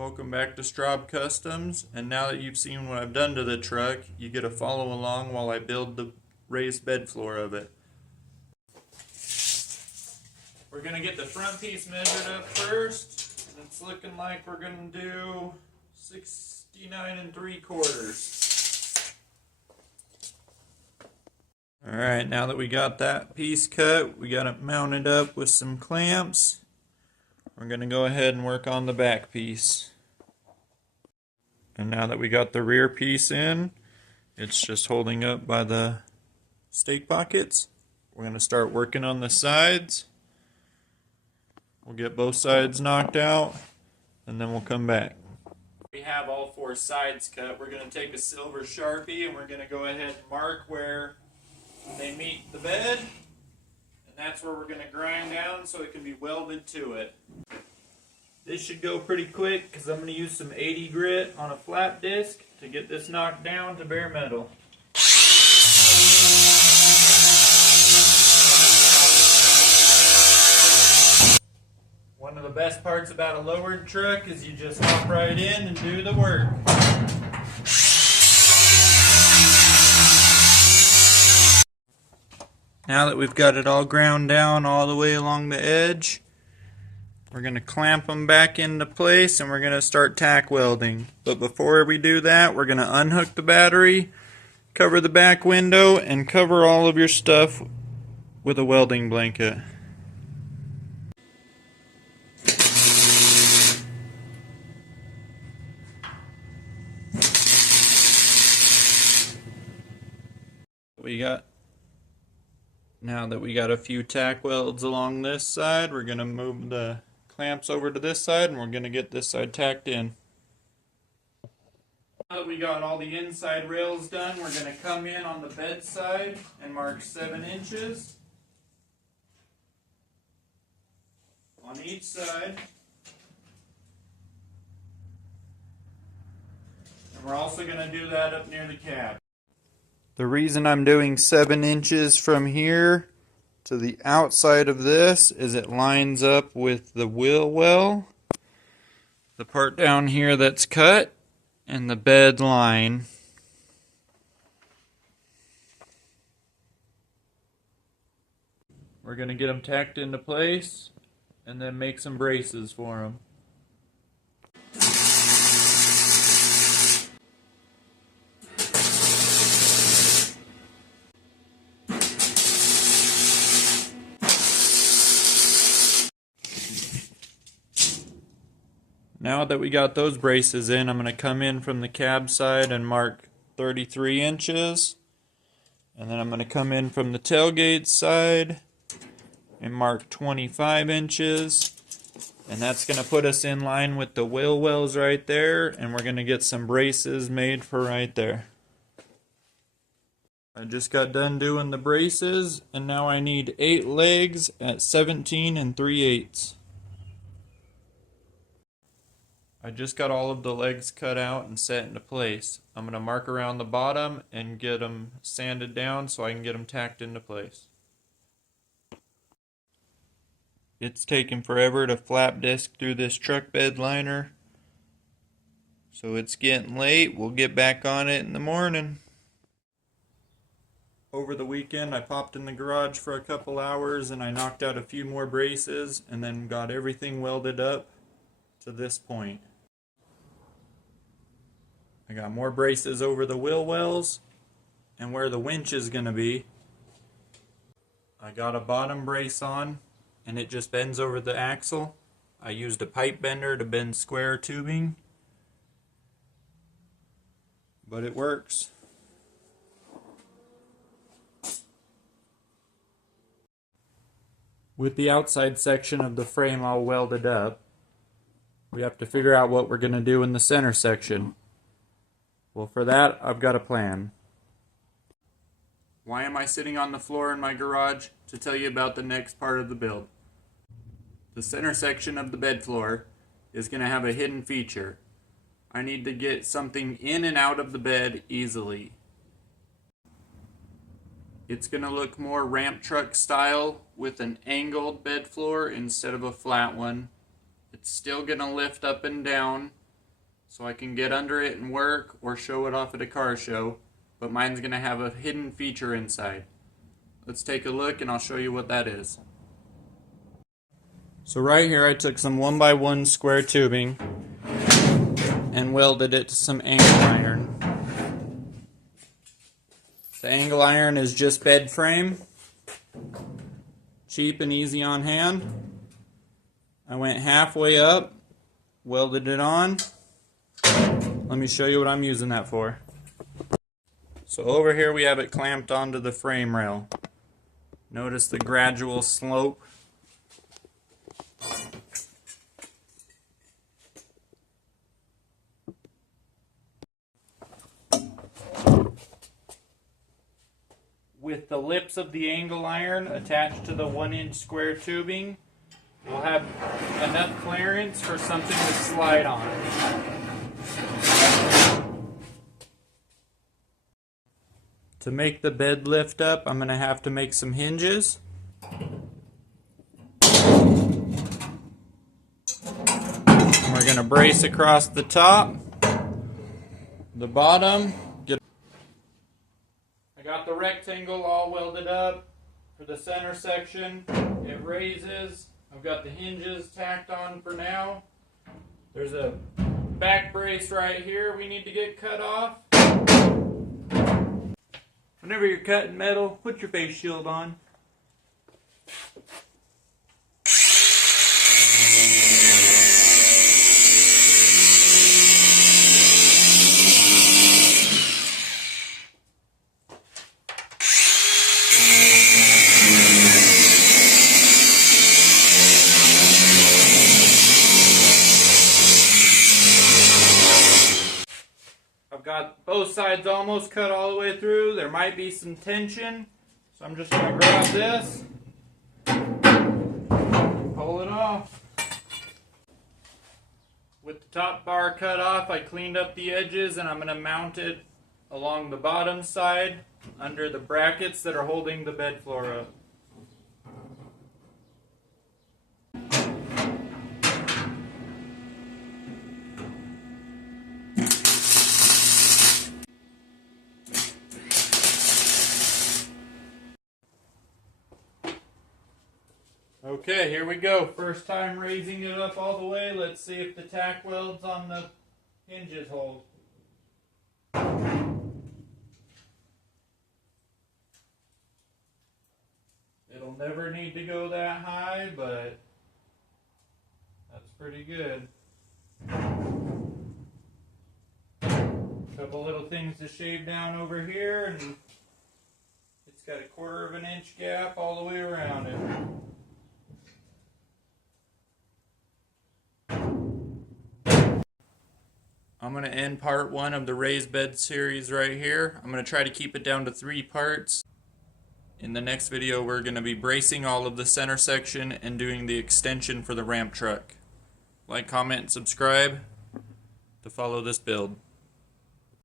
Welcome back to Straub Customs, and now that you've seen what I've done to the truck, you get to follow along while I build the raised bed floor of it. We're going to get the front piece measured up first, and it's looking like we're going to do 69 3/4. Alright, now that we got that piece cut, we got it mounted up with some clamps. We're going to go ahead and work on the back piece. And now that we got the rear piece in, it's just holding up by the stake pockets. We're going to start working on the sides. We'll get both sides knocked out, and then we'll come back. We have all four sides cut. We're going to take a silver Sharpie and we're going to go ahead and mark where they meet the bed. That's where we're going to grind down so it can be welded to it. This should go pretty quick because I'm going to use some 80 grit on a flat disc to get this knocked down to bare metal. One of the best parts about a lowered truck is you just hop right in and do the work. Now that we've got it all ground down all the way along the edge, we're going to clamp them back into place and we're going to start tack welding. But before we do that, we're going to unhook the battery, cover the back window, and cover all of your stuff with a welding blanket. Now that we got a few tack welds along this side, we're going to move the clamps over to this side and we're going to get this side tacked in. Now that we got all the inside rails done, we're going to come in on the bed side and mark 7 inches on each side. And we're also going to do that up near the cab. The reason I'm doing 7 inches from here to the outside of this is it lines up with the wheel well, the part down here that's cut, and the bed line. We're going to get them tacked into place and then make some braces for them. Now that we got those braces in, I'm going to come in from the cab side and mark 33 inches. And then I'm going to come in from the tailgate side and mark 25 inches. And that's going to put us in line with the wheel wells right there. And we're going to get some braces made for right there. I just got done doing the braces, and now I need 8 legs at 17 3/8. I just got all of the legs cut out and set into place. I'm going to mark around the bottom and get them sanded down so I can get them tacked into place. It's taken forever to flap disc through this truck bed liner, so it's getting late. We'll get back on it in the morning. Over the weekend I popped in the garage for a couple hours and I knocked out a few more braces and then got everything welded up to this point. I got more braces over the wheel wells and where the winch is going to be. I got a bottom brace on and it just bends over the axle. I used a pipe bender to bend square tubing, but it works. With the outside section of the frame all welded up, we have to figure out what we're going to do in the center section. Well, for that, I've got a plan. Why am I sitting on the floor in my garage? To tell you about the next part of the build. The center section of the bed floor is going to have a hidden feature. I need to get something in and out of the bed easily. It's going to look more ramp truck style with an angled bed floor instead of a flat one. It's still going to lift up and down, so I can get under it and work or show it off at a car show, but mine's going to have a hidden feature inside. Let's take a look and I'll show you what that is. So right here I took some 1x1 square tubing and welded it to some angle iron. The angle iron is just bed frame, cheap and easy on hand. I went halfway up, welded it on. Let me show you what I'm using that for. So over here we have it clamped onto the frame rail. Notice the gradual slope. With the lips of the angle iron attached to the 1-inch square tubing, we'll have enough clearance for something to slide on. To make the bed lift up, I'm going to have to make some hinges. And we're going to brace across the top, the bottom. I got the rectangle all welded up for the center section. It raises. I've got the hinges tacked on for now. There's a back brace right here we need to get cut off. Whenever you're cutting metal, put your face shield on. I've got both sides almost cut all the way through. There might be some tension, so I'm just going to grab this, pull it off. With the top bar cut off, I cleaned up the edges and I'm going to mount it along the bottom side under the brackets that are holding the bed floor up. Okay, here we go. First time raising it up all the way. Let's see if the tack welds on the hinges hold. It'll never need to go that high, but that's pretty good. Couple little things to shave down over here, and it's got a 1/4 inch gap all the way around it. I'm going to end part 1 of the raised bed series right here. I'm going to try to keep it down to 3 parts. In the next video, we're going to be bracing all of the center section and doing the extension for the ramp truck. Like, comment, and subscribe to follow this build.